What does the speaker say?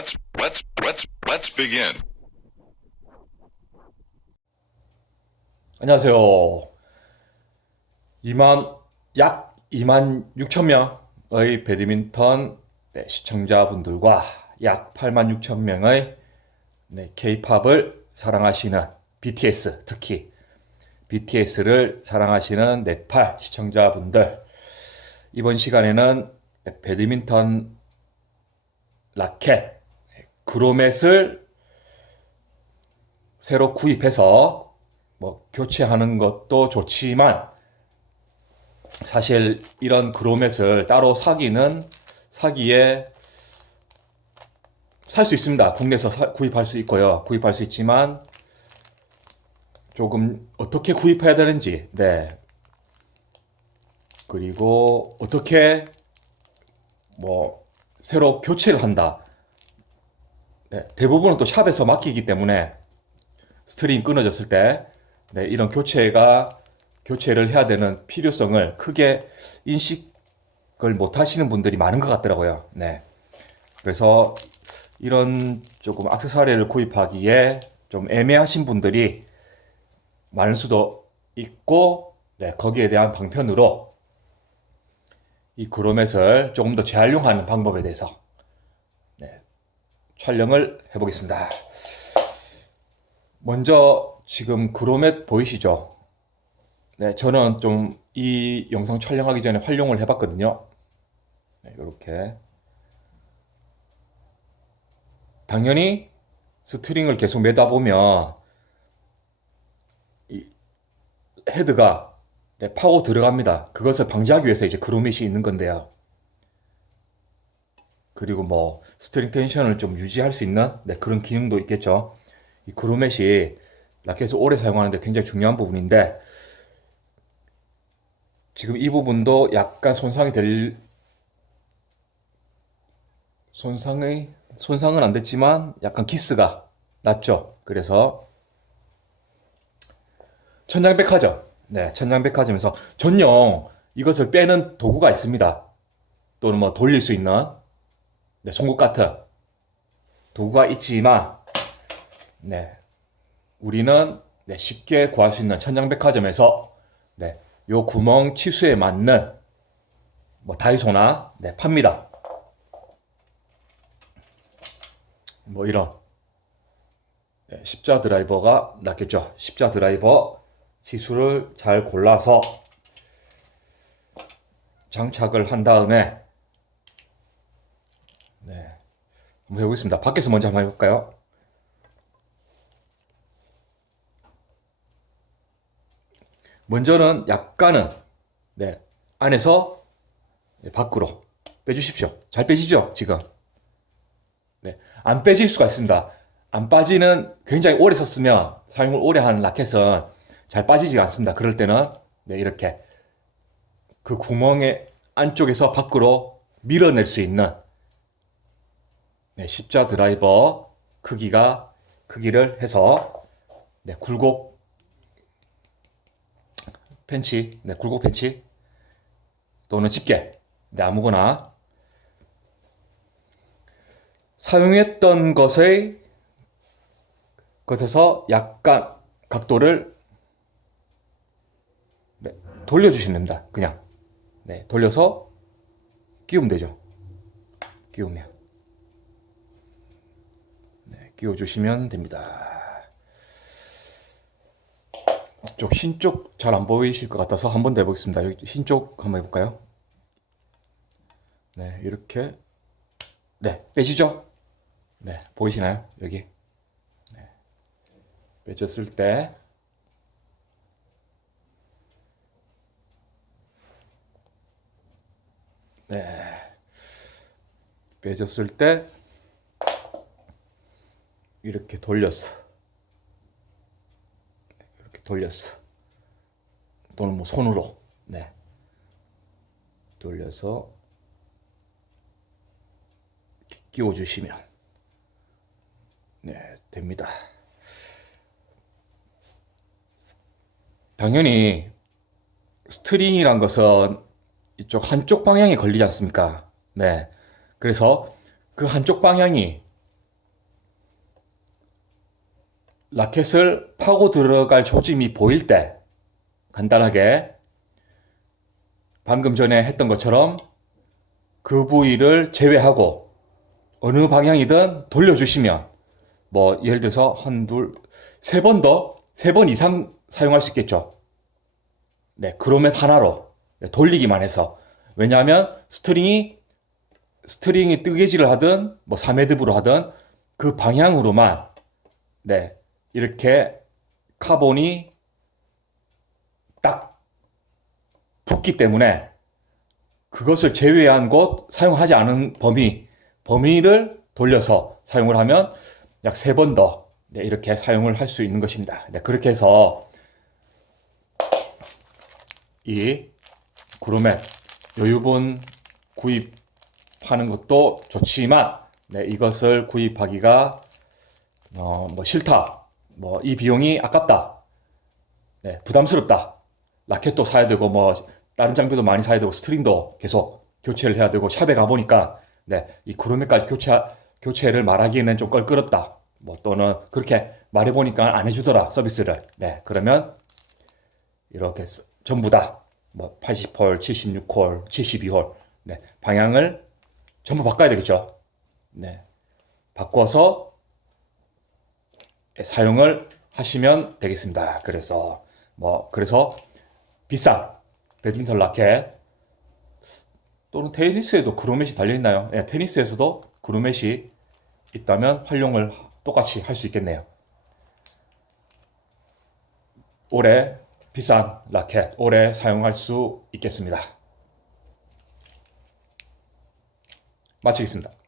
let's let's let's let's begin. 안녕하세요. 2만, 약 2만 6천 명의 배드민턴 네, 시청자분들과 약 8만 6천 명의 네, K-팝을 사랑하시는 BTS, 특히 BTS를 사랑하시는 네팔 시청자분들. 이번 시간에는 배드민턴 라켓, 그로멧을 새로 구입해서 뭐 교체하는 것도 좋지만 사실 이런 그로멧을 따로 사기는 사기에 살 수 있습니다. 국내에서 사- 구입할 수 있고요. 구입할 수 있지만 조금 어떻게 구입해야 되는지, 네. 그리고 어떻게 뭐 새로 교체를 한다. 네, 대부분은 또 샵에서 맡기기 때문에 스트링 끊어졌을 때 네, 이런 교체가 교체를 해야 되는 필요성을 크게 인식을 못 하시는 분들이 많은 것 같더라고요. 네. 그래서 이런 조금 액세서리를 구입하기에 좀 애매하신 분들이 많을 수도 있고, 네, 거기에 대한 방편으로 이 그로멧을 조금 더 재활용하는 방법에 대해서 네, 촬영을 해보겠습니다. 먼저 지금 그로멧 보이시죠? 네, 저는 좀 이 영상 촬영하기 전에 활용을 해봤거든요. 네, 이렇게. 당연히 스트링을 계속 매다 보면 이 헤드가 네, 파고 들어갑니다. 그것을 방지하기 위해서 이제 그로멧이 있는 건데요. 그리고 뭐 스트링 텐션을 좀 유지할 수 있는 네, 그런 기능도 있겠죠. 이 그로멧이 라켓을 오래 사용하는데 굉장히 중요한 부분인데 지금 이 부분도 약간 손상이 될 손상의 손상은 안 됐지만 약간 기스가 났죠. 그래서 천장백화점 네 천장백화점에서 전용 이것을 빼는 도구가 있습니다. 또는 뭐 돌릴 수 있는 네, 송곳 같은 도구가 있지만 네 우리는 네, 쉽게 구할 수 있는 천장백화점에서 네, 요 구멍 치수에 맞는 뭐 다이소나 네, 팝니다. 뭐 이런 네, 십자 드라이버가 낫겠죠. 십자 드라이버 치수를 잘 골라서 장착을 한 다음에 네, 한번 해보겠습니다. 밖에서 먼저 한번 해볼까요? 먼저는 약간은 네, 안에서 네, 밖으로 빼주십시오. 잘 빼지죠, 지금? 네, 안 빼질 수가 있습니다. 안 빠지는 굉장히 오래 썼으면 사용을 오래 하는 라켓은 잘 빠지지 않습니다. 그럴 때는 네, 이렇게 그 구멍의 안쪽에서 밖으로 밀어낼 수 있는 네, 십자 드라이버 크기가 크기를 해서 네, 굴곡 펜치, 네, 굴곡 펜치 또는 집게, 네, 아무거나 사용했던 것의 것에서 약간 각도를 네, 돌려주시면 됩니다. 그냥 네, 돌려서 끼우면 되죠. 끼우면 네, 끼워주시면 됩니다. 쪽 흰쪽 잘 안 보이실 것 같아서 한 번 더 해보겠습니다. 여기 흰쪽 한번 해볼까요? 네, 이렇게 네, 빼지죠? 네, 보이시나요? 여기 네. 빼졌을 때 네, 빼졌을 때 이렇게 돌렸어. 이렇게 돌렸어. 또는 뭐 손으로, 네. 돌려서 이렇게 끼워 주시면, 네, 됩니다. 당연히 스트링이란 것은 이쪽 한쪽 방향에 걸리지 않습니까? 네. 그래서 그 한쪽 방향이 라켓을 파고 들어갈 조짐이 보일 때 간단하게 방금 전에 했던 것처럼 그 부위를 제외하고 어느 방향이든 돌려주시면 뭐 예를 들어서 한 둘 세 번 더 세 번 이상 사용할 수 있겠죠. 네, 그로멧 하나로 네, 돌리기만 해서 왜냐하면 스트링이 스트링이 뜨개질을 하든 뭐 3매듭으로 하든 그 방향으로만 네 이렇게 카본이 딱 붙기 때문에 그것을 제외한 곳 사용하지 않은 범위 범위를 돌려서 사용을 하면 약 세 번더 네, 이렇게 사용을 할 수 있는 것입니다. 네, 그렇게 해서 이 구름에 여유분 구입하는 것도 좋지만 네, 이것을 구입하기가 어, 뭐 싫다. 뭐 이 비용이 아깝다. 네, 부담스럽다. 라켓도 사야 되고 뭐 다른 장비도 많이 사야 되고 스트링도 계속 교체를 해야 되고 샵에 가 보니까 네, 이 구름에까지 교체 교체를 말하기에는 좀 껄끄럽다. 뭐 또는 그렇게 말해 보니까 안 해주더라 서비스를. 네, 그러면 이렇게 쓰- 전부 다 뭐 80홀, 76홀, 72홀 네, 방향을 전부 바꿔야 되겠죠. 네. 바꿔서 사용을 하시면 되겠습니다. 그래서 뭐 그래서 비싼 배드민턴 라켓 또는 테니스에도 그루멧이 달려 있나요? 네, 테니스에서도 그루멧이 있다면 활용을 똑같이 할 수 있겠네요. 올해 비싼 라켓 오래 사용할 수 있겠습니다. 마치겠습니다.